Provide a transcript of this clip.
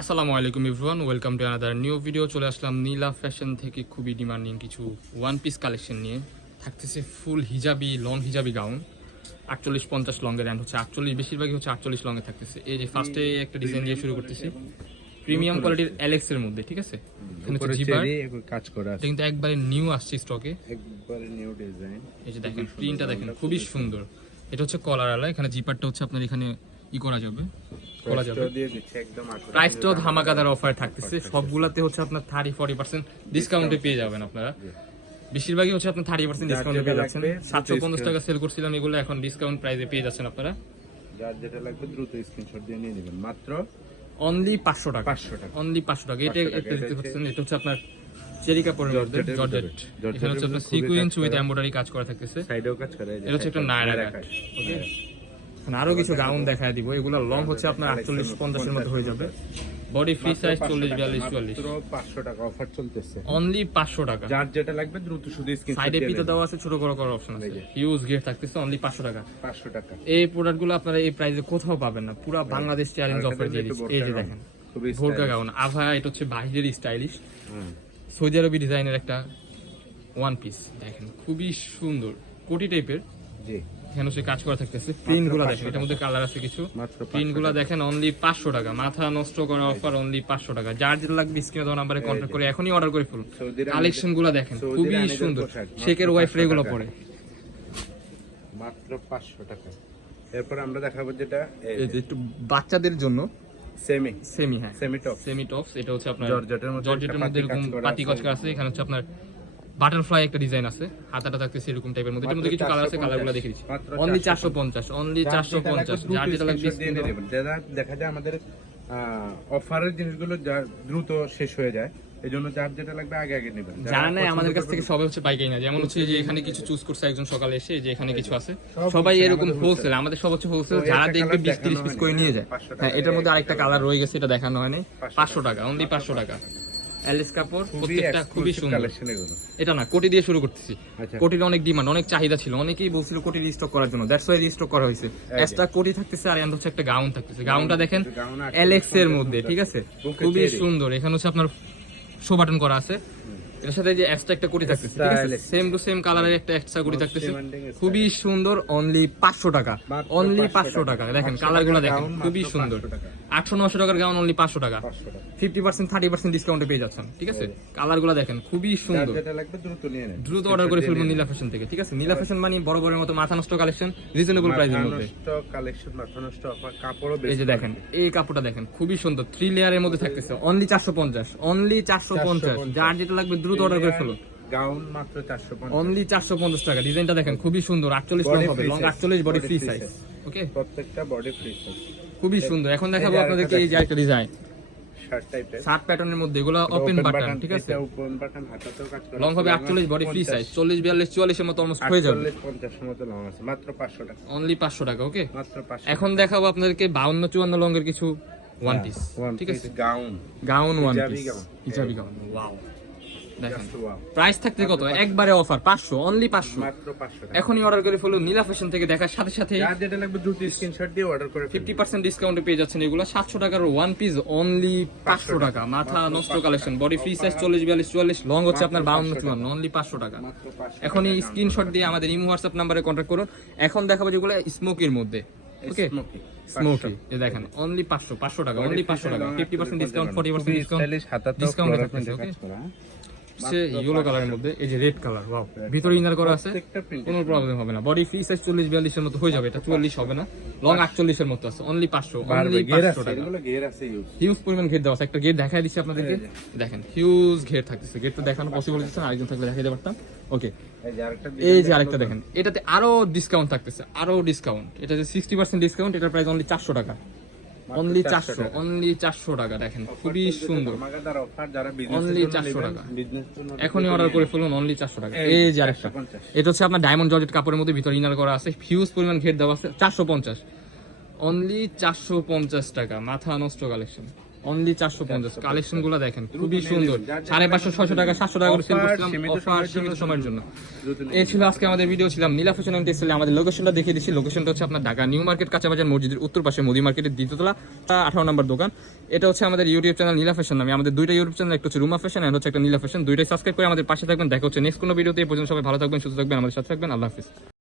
আসসালামু আলাইকুম everyone, welcome to another new video. চলে আসলাম নীলা ফ্যাশন থেকে খুবই ডিমান্ডিং কিছু ওয়ান পিস কালেকশন নিয়ে। থাকতেছে ফুল হিজাবি, লং হিজাবি গাউন 48-50 লংয়ের, অ্যান্ড হচ্ছে 48, বেশিরভাগই হচ্ছে 48 লংয়ে থাকতেছে। এই যে ফার্স্টে একটা ডিজাইন দিয়ে শুরু করতেছি, প্রিমিয়াম কোয়ালিটির এলেক্স এর মধ্যে, ঠিক আছে। এখানে হচ্ছে জিবার কাজ করা আছে, কিন্তু একবারে নিউ আসছে স্টকে, একবারে নিউ ডিজাইন। এই যে দেখেন প্রিন্টটা দেখেন খুবই সুন্দর। এটা হচ্ছে কলার আলা, এখানে জিপারটা হচ্ছে আপনার এখানে করা যাবে, খোলা যাবে। প্রাইসটাও ধামাকাদার অফার থাকতেছে, সবগুলাতে হচ্ছে আপনার 30-40% ডিসকাউন্টে পেয়ে যাবেন আপনারা। বেশিরভাগই হচ্ছে আপনার 30% ডিসকাউন্টে পেয়ে যাচ্ছেন। 750 টাকা সেল করছিলাম এগুলো, এখন ডিসকাউন্ট প্রাইসে পেয়ে যাচ্ছেন আপনারা। যার যেটা লাগবে দ্রুত স্ক্রিনশট দিয়ে নিয়ে নেবেন, মাত্র অনলি 500 টাকা। 500 টাকা, অনলি 500 টাকা। এটা দিতে পাচ্ছেন, এটা হচ্ছে আপনার চেরি কাপড়ের মধ্যে জর্জেট। এখানে হচ্ছে আপনার সিকোয়েন্স উইথ এমব্রয়ডারি কাজ করা থাকতেছে, সাইডেও কাজ করা। এটা হচ্ছে একটা নায়রা কাট। ওকে, আরো কিছু গাউন দেখায় দিব। এগুলো লং হচ্ছে আপনার 48-50 এর মধ্যে হয়ে যাবে। বডি ফ্রি সাইজ 40-42-44, 500 টাকা অফার চলতেছে। অনলি 500 টাকা। যার যেটা লাগবে দ্রুত শুধু স্ক্রিনশট সাইডে দিয়ে পিতো নেবেন। দেওয়া আছে, ছোট বড় করার অপশন আছে, হিউজ গেট থাকতেছে, অনলি 500 টাকা। 500 টাকা। এই প্রোডাক্টগুলো আপনারা এই প্রাইসে কোথাও পাবেন না, পুরো বাংলাদেশ চ্যালেঞ্জ অফার দিয়ে দিচ্ছে। এই যে দেখেন খুবই ভোরকা গাউন আভায়া, এটা হচ্ছে বাইরের স্টাইলিশ সৌদি আরবি ডিজাইনের একটা ওয়ান পিস, দেখেন খুবই সুন্দর কোটি টাইপের। জি, এখানে সে কাজ করা থাকতেছে। প্রিন্টগুলো দেখেন, এটার মধ্যে কালার আছে কিছু। প্রিন্টগুলো দেখেন, অনলি 500 টাকা। মাথা নষ্ট করা অফার, অনলি 500 টাকা। যার যেটা লাগবে স্ক্রিনে দেওয়া নাম্বারে কন্ট্যাক্ট করে এখনই অর্ডার করে ফেলুন। কালেকশনগুলো দেখেন খুবই সুন্দর, শেখের ওয়াইফ এগুলো পরে মাত্র 500 টাকা। এরপর আমরা দেখাবো যেটা একটু বাচ্চাদের জন্য সেমি, হ্যাঁ সেমি টপস। এটা হচ্ছে আপনার জর্জেটের মধ্যে এরকম পাতি কাজ করা আছে। এখানে হচ্ছে আপনার বাটারফ্লাই একটা ডিজাইন আছে, হাতাটা থাকতেছে এরকম টাইপের মধ্যে। এটার মধ্যে কিছু কালার আছে, কালারগুলো দেখে দিচ্ছি। Only 450, only 450। যার যেটা লাগবে দেখা যায় আমাদের অফারের জিনিসগুলো দ্রুত শেষ হয়ে যায়, এই জন্য যার যেটা লাগবে আগে আগে নেবেন। জানা নাই আমাদের কাছ থেকে সবাই হচ্ছে পাইকারি না। যেমন হচ্ছে যে এখানে কিছু চুজ করছে একজন সকালে এসে, যে এখানে কিছু আছে, সবাই এরকম হোলসেল। আমাদের সব হচ্ছে হোলসেল, যারা দেখবে 20-30 পিস করে নিয়ে যায়। হ্যাঁ, এটার মধ্যে আরেকটা কালার রয়ে গেছে, এটা দেখানো হয়নি। 500 টাকা, অনলি 500 টাকা। এলিস কাপড়, প্রত্যেকটা খুবই সুন্দর। এটা না, কোটি দিয়ে শুরু করতেছি। কোটির অনেক ডিমান্ড, অনেক চাহিদা ছিল, অনেকেই বলছিল কোটি রিস্টক করার জন্য, দ্যাটস ওয়াই রিস্টক করা হয়েছে। এক্সট্রা কোটি থাকতেছে, আর এন্ড হচ্ছে একটা গাউন থাকতেছে। গাউনটা দেখেন এলেক্স এর মধ্যে, ঠিক আছে, খুবই সুন্দর। এখানে হচ্ছে আপনার শো বাটন করা আছে, এর সাথে যে এক্সট্রা একটা কোটি থাকতেছে, ঠিক আছে, সেম টু সেম কালারের একটা এক্সট্রা কোটি থাকতেছে, খুবই সুন্দর। অনলি 500 টাকা, অনলি 500 টাকা। দেখেন কালারগুলো দেখেন খুবই সুন্দর। 800-900 টাকার গাউন অনলি 500 টাকা। 50-30% ডিসকাউন্টে পেয়ে যাচ্ছেন, ঠিক আছে। কালারগুলো দেখেন খুবই সুন্দর। দ্রুত অর্ডার করে ফেলবেন নীলা ফ্যাশন থেকে, ঠিক আছে। নীলা ফ্যাশন মানে বড় বড় মতো মাথা নষ্ট কালেকশন, রিজনেবল প্রাইসের মধ্যে। এই যে দেখেন এই কাপড়টা দেখেন খুবই সুন্দর, 3 লেয়ারের মধ্যে থাকতেছে, অনলি 450, অনলি 450। যার যেটা লাগবে দ্রুত অর্ডার করে ফেলুন। গাউন মাত্র 450, অনলি 450 টাকা। ডিজাইনটা দেখেন খুবই সুন্দর, 48 লং হবে, লং 48, বডি ফ্রি সাইজ। ওকে, প্রত্যেকটা বডি ফ্রি সাইজ, খুবই সুন্দর। এখন দেখাবো আপনাদেরকে এই যে একটা ডিজাইন শার্ট টাইপের, শার্ট প্যাটার্নের মধ্যে, এগুলো ওপেন বাটন, ঠিক আছে। এটা ওপেন বাটন, হাতাতেও কাজ করা, লং হবে 48, বডি ফ্রি সাইজ 40-42-44 এর মতো অলমোস্ট হয়ে যাবে। 40-50 এর মতো লং আছে, মাত্র 500 টাকা, অনলি 500 টাকা। ওকে, মাত্র 500। এখন দেখাবো আপনাদেরকে 52-54 লং এর কিছু ওয়ান পিস, ঠিক আছে। Gown one piece, hijabi gown. Wow, দেখেন প্রাইস থাকতে কত, একবারে অফার 500, অনলি 500, মাত্র 500 টাকা। এখনই অর্ডার করে ফেলুন। নীলা ফ্যাশন থেকে দেখার সাথে সাথে যার যেটা লাগবে দ্রুত স্ক্রিনশট দিয়ে অর্ডার করে 50% ডিসকাউন্টে পেয়ে যাচ্ছেন এগুলো। 700 টাকার ওয়ান পিস, অনলি 500 টাকা। মাথা নষ্ট collection, body free size 40-42-44, long হচ্ছে আপনার 52-54, অনলি 500 টাকা। এখনই স্ক্রিনশট দিয়ে আমাদের ইমো হোয়াটসঅ্যাপ নাম্বারে কন্ট্যাক্ট করুন। এখন দেখাবো যেগুলো স্মোকির মধ্যে। ওকে, স্মোকি, এই দেখেন অনলি 500 টাকা, অনলি 500 টাকা। 50% ডিসকাউন্ট, 40% ডিসকাউন্ট থাকতেছে। ওকে, সে ইয়েলো কালারের মধ্যে, এই যে রেড কালার, ওয়াও, ভিতরে ইনার করা আছে, কোনো প্রবলেম হবে না। বডি ফ্রি সাইজ 40-42 এর মতো হয়ে যাবে, এটা 44 হবে না, লং 48 এর মতো আছে, অনলি 500, অনলি 500 টাকা। হিউজ পরিমাণ ঘের দেওয়া আছে, একটা গেট দেখাই দিচ্ছি আপনাদেরকে, দেখেন হিউজ ঘের থাকতেছে। গেট তো দেখানো পসিবল হচ্ছে না, আরেকজন থাকলে দেখাইতে পারতাম। ওকে, এই যে আরেকটা দেখেন, এটাতে আরো ডিসকাউন্ট থাকতেছে, আরো ডিসকাউন্ট। এটা যে 60% ডিসকাউন্ট, এটার প্রাইস অনলি 400 টাকা, অনলি 400, অনলি 400 টাকা। দেখেন খুবই সুন্দর, অনলি 400 টাকা। এখনই অর্ডার করে ফেলুন, অনলি 400 টাকা। এই যে আরেকটা, এটা হচ্ছে আপনার ডায়মন্ড জর্জেট কাপড়ের মধ্যে, ভিতরে ইনার করা আছে, হিউজ পরিমাণ ঘের দেওয়া আছে, 450, অনলি 450 টাকা। মাথা নষ্ট কালেকশন, অনলি 450। কালেকশন গুলো দেখেন খুবই সুন্দর, 550 600 টাকা 700 টাকা করে সেল করছিলাম, অফার সীমিত সময়ের জন্য। এই ছিল আজকে আমাদের ভিডিও, ছিলাম নীলা ফ্যাশন এন্ড টেক্সটাইলে। আমাদের লোকেশনটা দেখিয়ে দিচ্ছি, লোকেশনটা হচ্ছে আপনার ঢাকা নিউ মার্কেট কাঁচাবাজার মসজিদের উত্তর পাশে মোদি মার্কেটের দ্বিতীয়তলা 18 নম্বর দোকান। এটা হচ্ছে আমাদের ইউটিউব চ্যানেল নীলা ফ্যাশন নামে। আমাদের দুইটা ইউটিউব চ্যানেল, একটা হচ্ছে রুমা ফ্যাশন এন্ড হচ্ছে একটা নীলা ফ্যাশন। দুইটাই সাবস্ক্রাইব করে আমাদের পাশে থাকবেন। দেখা হচ্ছে নেক্সট কোনো ভিডিওতে। এই পর্যন্ত সবাই ভালো থাকবেন, সুস্থ থাকবেন, আমাদের সাথে থাকবেন। আল্লাহ হাফিজ।